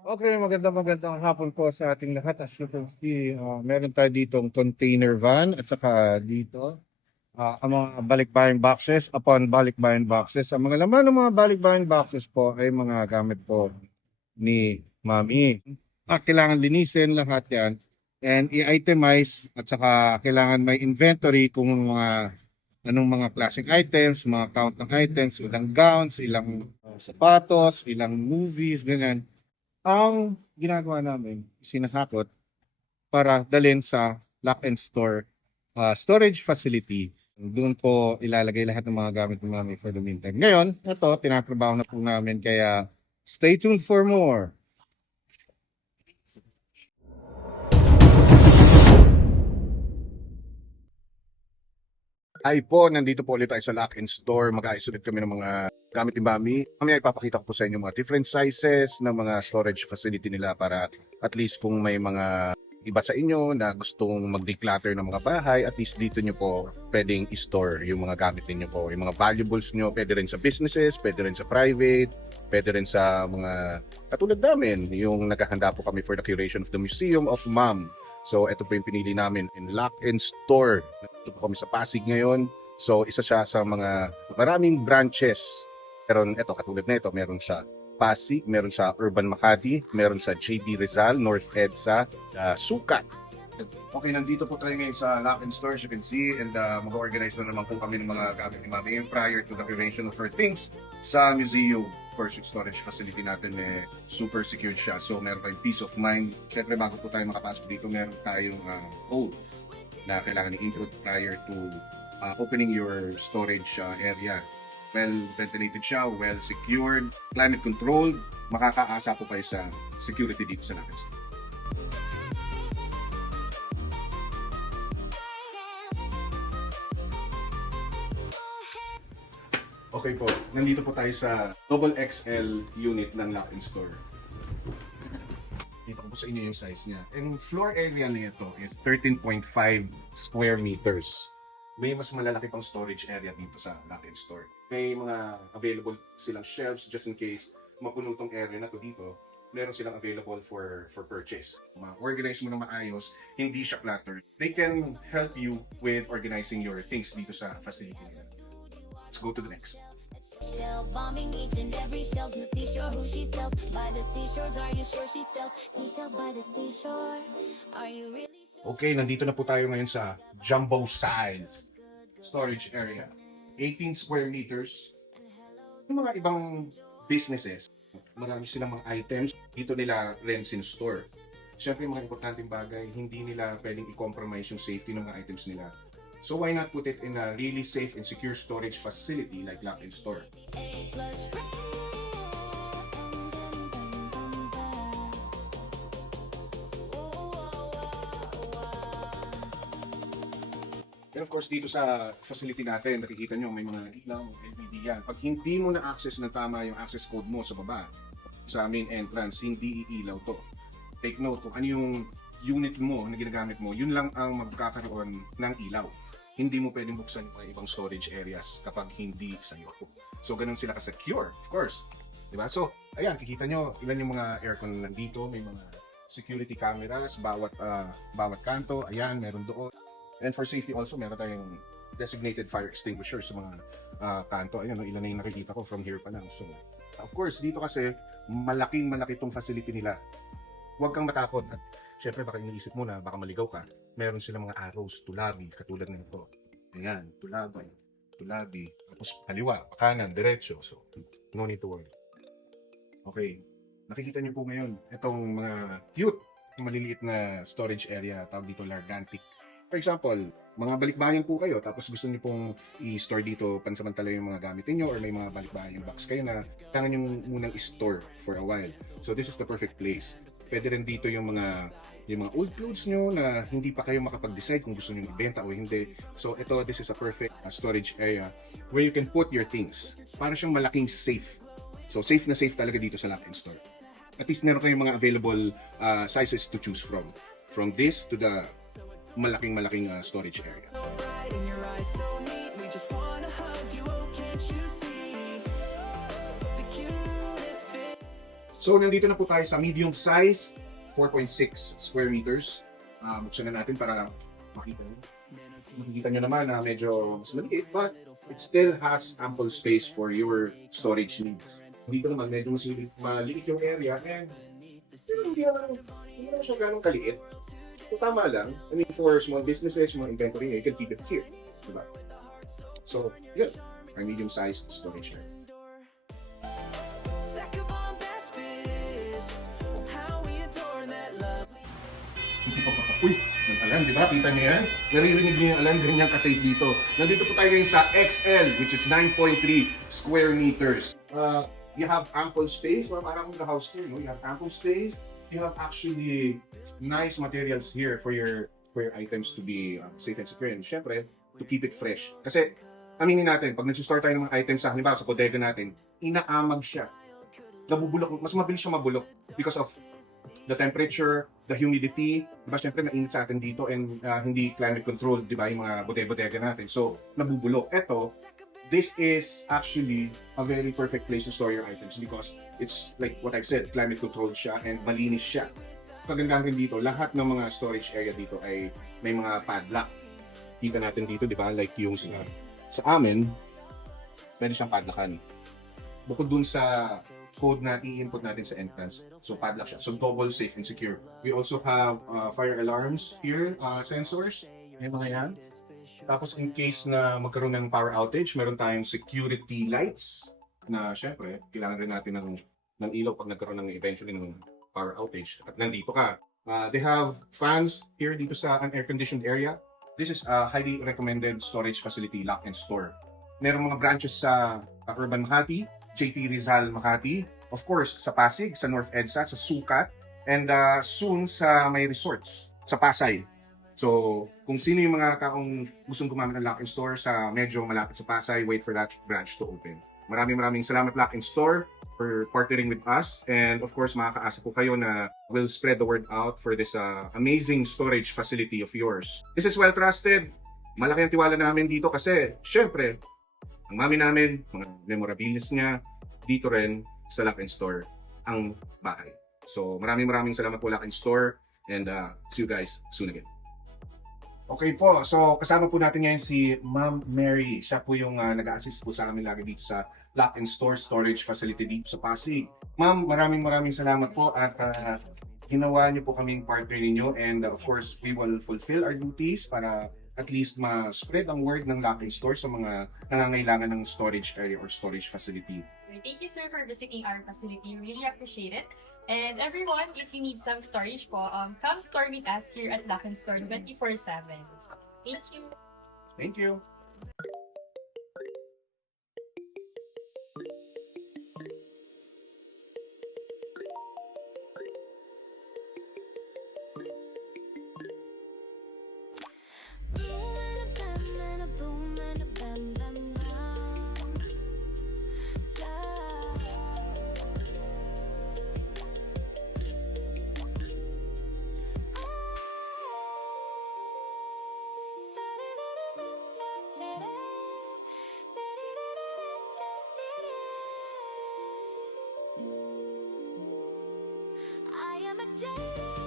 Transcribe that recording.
Okay, magandang hapon po sa ating lahat. As you can see, meron tayo ditong container van at saka dito ang mga balikbayan boxes upon balikbayan boxes. Ang mga laman ng mga balikbayan boxes po ay mga gamit po ni Mami. Kailangan linisin lahat yan and i-itemize at saka kailangan may inventory kung mga anong mga klaseng items, mga count ng items, ilang gowns, ilang sapatos, ilang movies, ganyan. Ang ginagawa namin, sinahakot para dalhin sa lock and store storage facility. Doon po ilalagay lahat ng mga gamit ng namin for the meantime. Ngayon, ito, tinatrabaho na po namin kaya stay tuned for more. Hi po, nandito po ulit tayo sa Lock and Store. Mag-aayos ulit kami ng mga gamit ni Mami. Mamaya ipapakita ko po sa inyo mga different sizes ng mga storage facility nila para at least kung may mga iba sa inyo na gustong mag-declutter ng mga bahay, at least dito nyo po pwedeng i-store yung mga gamit ninyo po. Yung mga valuables nyo, pwede rin sa businesses, pwede rin sa private, pwede rin sa mga katulad namin, yung naghahanda po kami for the curation of the Museum of Mom. So ito po yung pinili namin in Lock and Store. Nandito po kami sa Pasig ngayon. So isa siya sa mga maraming branches. Meron ito, katulad na ito, meron sa Pasig, meron sa Urban Makati, meron sa JB Rizal, North EDSA, Sukat. Okay, nandito po tayo ngayon sa Lock and Store, as you can see, and mag-organize na naman po kami ng mga gamit ni Mami prior to the curation of her things sa museum. Of course, yung storage facility natin super secured siya, so meron tayong peace of mind. Siyempre, bago po tayo makapasok dito, meron tayong code na kailangan i-input prior to opening your storage area. Well ventilated siya, well secured, climate controlled, makakaasa po kayo sa security dito sa Lock and Store. Okay po, nandito po tayo sa double XL unit ng Lock and Store. Dito ko po sa inyo yung size niya. And floor area nito is 13.5 square meters. May mas malalaki pang storage area dito sa Lock and Store. May mga available silang shelves just in case mapuno tong area na to dito. Meron silang available for purchase. Ma-organize mo na maayos, hindi siya cluttered. They can help you with organizing your things dito sa facility nila. Let's go to the next. Shell bombing each and every shells in the seashore. Who she sells by the seashores? Are you sure she sells seashells by the seashore? Are you really sure? Okay, nandito na po tayo ngayon sa jumbo size storage area. 18 square meters. Yung mga ibang businesses, marami silang mga items, dito nila rin sin-store. Siyempre, mga importanteng bagay, hindi nila pwedeng i-compromise yung safety ng mga items nila. So why not put it in a really safe and secure storage facility like Lock and Store? A plus friend. And of course, dito sa facility natin, nakikita nyo may mga ilaw, LED yan. Pag hindi mo na-access ng tama yung access code mo sa baba, sa main entrance, hindi iilaw to. Take note, kung ano yung unit mo na ginagamit mo, yun lang ang magkakaroon ng ilaw. Hindi mo pwedeng buksan yung mga ibang storage areas kapag hindi sa'yo. So, ganun sila ka-secure, of course. Diba? So, ayan, kikita nyo, ilan yung mga aircon nandito, may mga security cameras, bawat kanto, ayan, meron doon. And for safety also, meron tayong designated fire extinguisher sa mga kanto. Ayan, ilan na yung nakikita ko from here pa lang. So, of course, dito kasi, malaki itong facility nila. Huwag kang matakot. At syempre, baka iniisip mo na baka maligaw ka. Meron silang mga arrows, tulabi, katulad nito. Ayan, tulabi. Tapos kaliwa, kanan, diretso. So, no need to worry. Okay, nakikita niyo po ngayon itong mga cute, maliliit na storage area, tawag dito Largantic. For example, mga balikbayan po kayo, tapos gusto niyo pong i-store dito pansamantala yung mga gamit niyo or may mga balikbayan box kayo na kailangan niyo munang i-store for a while. So this is the perfect place. Pwede rin dito yung mga old clothes nyo na hindi pa kayo makapag-decide kung gusto nyo ibenta o hindi. So this is a perfect storage area where you can put your things. Para siyang malaking safe. So safe na safe talaga dito sa Lock and Store. At least meron kayong mga available sizes to choose from. From this to the malaking storage area. So, nandito na po tayo sa medium size, 4.6 square meters. Buksan na natin para makita nyo. Makikita nyo naman na medyo mas maliit, but it still has ample space for your storage needs. Dito naman, medyo mas maliit yung area and hindi naman siya ganong kaliit. So, tama lang. I mean, for small businesses, mga inventory, you can keep it here. Diba? So, yun. Our medium-sized storage area. Uy, yung alarm, di ba? Kita niyo yan? Naririnig niyo yung alarm, ganyan ka-safe dito. Nandito po tayo ngayon sa XL, which is 9.3 square meters. You have ample space, or parang the house here, no? You have ample space. You have actually nice materials here for your items to be safe and secure. And syempre, to keep it fresh. Kasi, aminin natin, pag nag-store tayo ng mga items sa, halimbawa sa bodega natin, inaamag siya. Nabubulok, mas mabilis siya mabulok because of the temperature, the humidity, diba syempre mainit sa atin dito and hindi climate controlled, diba yung mga bodega natin. So, nabubulok. Ito, this is actually a very perfect place to store your items because it's like what I've said, climate controlled siya and malinis siya. Kagandahan rin dito, lahat ng mga storage area dito ay may mga padlock. Kita natin dito, diba? Like yung sa amin, pwede siyang padlockan. Bukod dun sa code na i-input natin sa entrance. So, padlock siya. So, double safe and secure. We also have fire alarms here, sensors. May mga yan. Tapos, in case na magkaroon ng power outage, meron tayong security lights na, syempre, kailangan rin natin ng ilaw pag nagkaroon ng eventually ng power outage. At nandito ka. They have fans here dito sa an air-conditioned area. This is a highly recommended storage facility, lock and store. Merong mga branches sa Urban Makati, JP Rizal Makati, of course sa Pasig, sa North EDSA, sa Sukat, and soon sa may resorts, sa Pasay. So, kung sino yung mga taong gustong gumamit ng lock and store sa medyo malapit sa Pasay, wait for that branch to open. Maraming salamat Lock and Store for partnering with us, and of course makakaasa po kayo na we'll spread the word out for this amazing storage facility of yours. This is well trusted. Malaki ang tiwala namin dito kasi syempre ang mami namin, mga memorabilis niya, dito rin sa Lock and Store ang bahay. So maraming salamat po Lock and Store and see you guys soon again. Okay po, so kasama po natin ngayon si Ma'am Mary. Siya po yung nag-assist po sa amin lagi dito sa Lock and Store storage facility dito sa Pasig. Ma'am, maraming salamat po at ginawa niyo po kaming partner ninyo and of course we will fulfill our duties para at least ma-spread ang word ng Lock and Store sa mga nangangailangan ng storage area or storage facility. Thank you, sir, for visiting our facility. Really appreciate it. And everyone, if you need some storage po, come store with us here at Lock and Store 24/7. Thank you. Thank you. Boom and a bam and a boom and a bam bam bam. I am a jaded